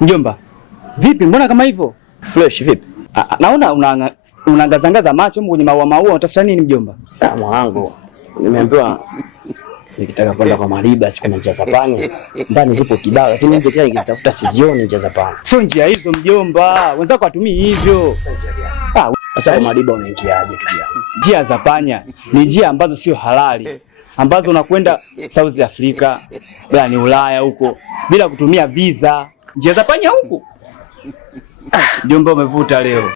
Mjomba, vipi? Mbona kama hivyo? Fresh vipi? Naona unaangazangaza macho kwenye maua unatafuta nini mjomba? Mwanangu, nimeambiwa nikitaka kwenda kwa Mariba siku na njia za pani. Ndani zipo kibao lakini nje kile nikitafuta sizioni njia za pani. Sio njia hizo mjomba. Wenzako watumii hivyo. Sasa kwa Mariba unaingiaje kijana? Njia za panya ni njia ambazo sio halali. Ambazo unakwenda South Africa, yani Ulaya huko bila kutumia visa. Njia za panya huko. Mjomba umevuta leo.